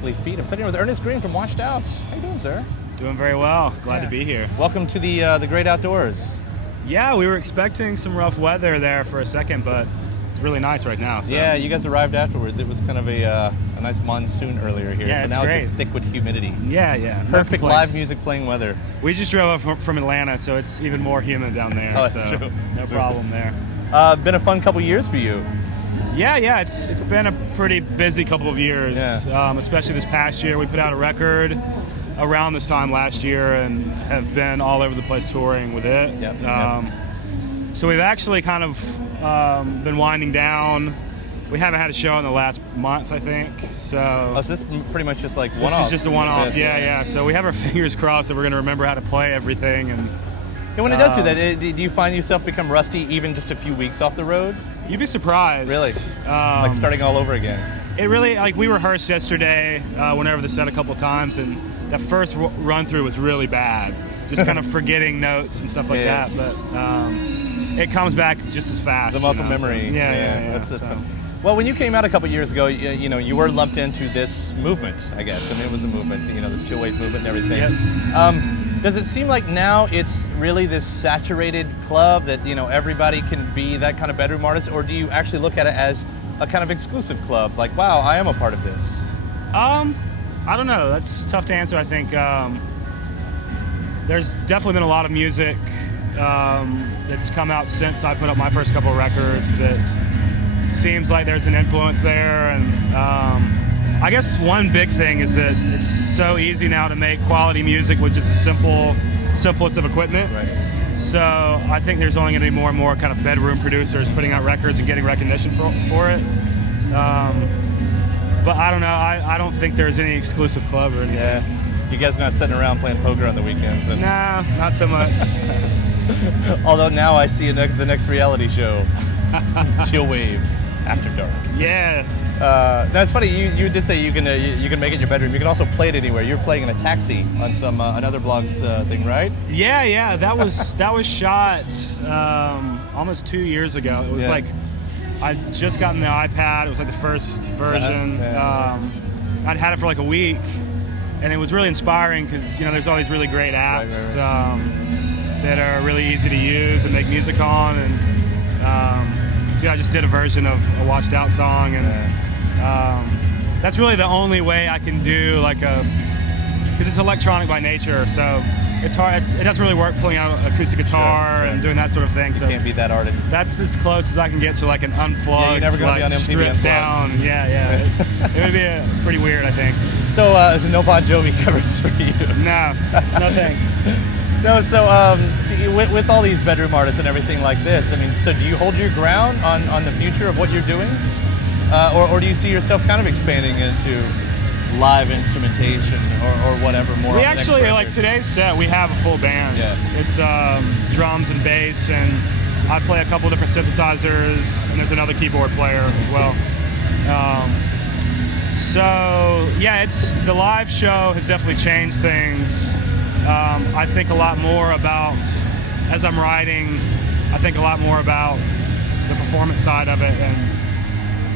stately feet. I'm sitting here with Ernest Greene from Washed Out. How you doing, sir? Doing very well. Glad to be here. Welcome to the great outdoors. Yeah, we were expecting some rough weather there for a second, but it's really nice right now. So. Yeah, you guys arrived afterwards. It was kind of a nice monsoon earlier here, yeah, so it's now great. it's just thick with humidity. Yeah. Perfect live music playing weather. We just drove up from Atlanta, so it's even more humid down there. Oh, that's so true. No problem there. Been a fun couple years for you. Yeah, it's been a pretty busy couple of years, especially this past year. We put out a record around this time last year and have been all over the place touring with it. Yep. So we've actually kind of been winding down. We haven't had a show in the last month, I think. So this is pretty much just like one-off. This is just a one-off, yeah. So we have our fingers crossed that we're going to remember how to play everything. And when it does do that, do you find yourself become rusty even just a few weeks off the road? You'd be surprised. Really? Like starting all over again? It really, like we rehearsed yesterday, went over the set a couple of times, and that first run-through was really bad. Just kind of forgetting notes and stuff like that, but it comes back just as fast. The muscle memory. So, yeah. That's well, when you came out a couple years ago, you were lumped into this movement, I guess. I mean, it was a movement, this chill wave movement and everything. Yep. Does it seem like now it's really this saturated club that, everybody can be that kind of bedroom artist, or do you actually look at it as a kind of exclusive club? Like, wow, I am a part of this. I don't know. That's tough to answer, I think. There's definitely been a lot of music that's come out since I put up my first couple of records that seems like there's an influence there. And I guess one big thing is that it's so easy now to make quality music with just the simplest of equipment. Right. So I think there's only going to be more and more kind of bedroom producers putting out records and getting recognition for it. But I don't know. I don't think there's any exclusive club or anything. Yeah. You guys are not sitting around playing poker on the weekends? Nah, not so much. Although now I see the next reality show, Chill Wave After Dark. Yeah. That's funny. You did say you can make it in your bedroom. You can also play it anywhere. You're playing in a taxi on some another blog's thing, right? Yeah. That was shot almost 2 years ago. It was like I'd just gotten the iPad. It was like the first version. I'd had it for like a week, and it was really inspiring because there's all these really great apps that are really easy to use and make music on, and so I just did a version of a Washed Out song, and that's really the only way I can do because it's electronic by nature, so it's hard. It doesn't really work pulling out an acoustic guitar and doing that sort of thing. So you can't be that artist. That's as close as I can get to like an unplugged, you're never gonna be on MTV stripped Unplugged. down. Yeah. It would be pretty weird, I think. So no Bon Jovi covers for you? No thanks. No, so see, with all these bedroom artists and everything like this, I mean, so do you hold your ground on the future of what you're doing? Or do you see yourself kind of expanding into live instrumentation or whatever more? We actually, like today's set, we have a full band. Yeah. It's drums and bass, and I play a couple different synthesizers, and there's another keyboard player as well. So yeah, the live show has definitely changed things. I think a lot more about, as I'm writing, I think a lot more about the performance side of it. And,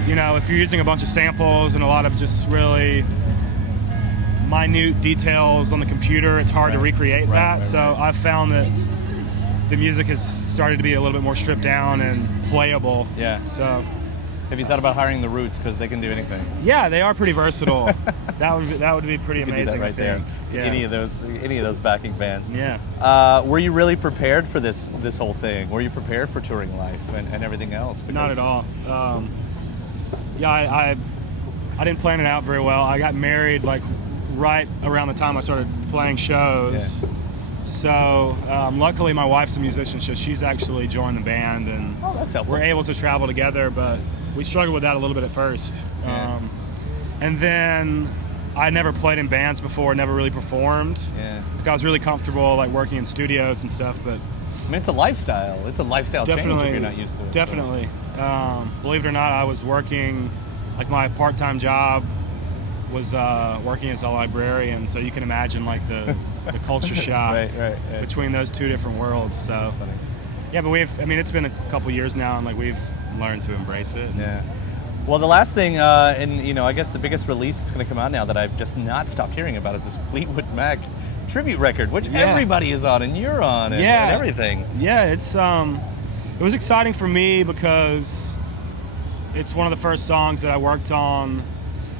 if you're using a bunch of samples and a lot of just really minute details on the computer, it's hard to recreate that. So I've found that the music has started to be a little bit more stripped down and playable. Yeah. So. Have you thought about hiring the Roots, because they can do anything? Yeah, they are pretty versatile. That would be pretty amazing. Right there. Yeah. Any of those backing bands. Yeah. Were you really prepared for this whole thing? Were you prepared for touring life and everything else? Because not at all. I didn't plan it out very well. I got married like right around the time I started playing shows. Yeah. So luckily my wife's a musician, so she's actually joined the band, and that's helpful. We're able to travel together, but we struggled with that a little bit at first. Yeah. And then I never played in bands before, never really performed. Yeah. I was really comfortable like working in studios and stuff, but I mean, it's a lifestyle. It's a lifestyle change if you're not used to it. Definitely. Believe it or not, I was working, like my part-time job was working as a librarian, so you can imagine like the culture shock right. between those two different worlds. So yeah, but it's been a couple years now, and like we've learned to embrace it. Yeah. Well, the last thing, and I guess the biggest release that's going to come out now that I've just not stopped hearing about is this Fleetwood Mac tribute record, which everybody is on, and you're on, and everything. Yeah, it was exciting for me because it's one of the first songs that I worked on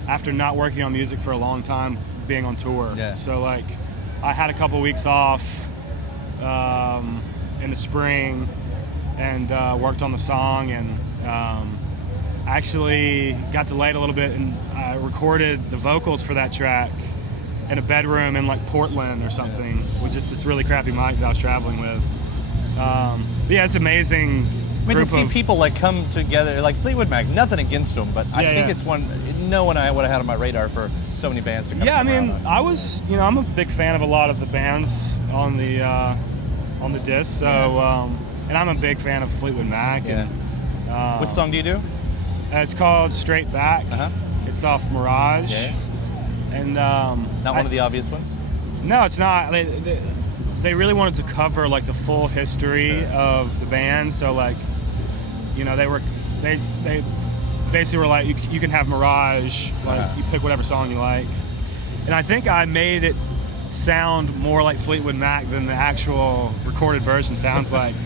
after not working on music for a long time, being on tour. Yeah. So like, I had a couple weeks off in the spring and worked on the song, and actually got delayed a little bit, and I recorded the vocals for that track in a bedroom in like Portland or something with just this really crappy mic that I was traveling with. But yeah, it's amazing. I mean, to see people like come together, like Fleetwood Mac, nothing against them, but I think it's no one I would have had on my radar for so many bands to come. Yeah, I mean, I'm a big fan of a lot of the bands on the disc, so and I'm a big fan of Fleetwood Mac. Yeah. And, which song do you do? It's called Straight Back. It's off Mirage. Yeah. And not one of the obvious ones? No, it's not. They really wanted to cover like the full history of the band. So like, they basically were like, you can have Mirage, like you pick whatever song you like. And I think I made it sound more like Fleetwood Mac than the actual recorded version sounds like.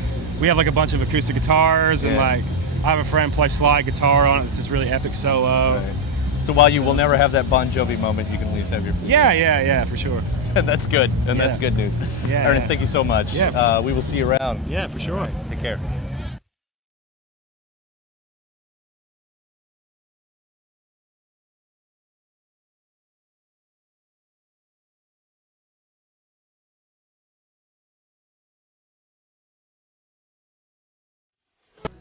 We have like a bunch of acoustic guitars, and like I have a friend play slide guitar on it. It's this really epic solo. Right. So while you will never have that Bon Jovi moment, you can at least have your Fleetwood. Yeah, for sure. That's good, and that's good news. Yeah, Ernest, thank you so much. Yeah. We will see you around. Yeah, for sure. Right, take care.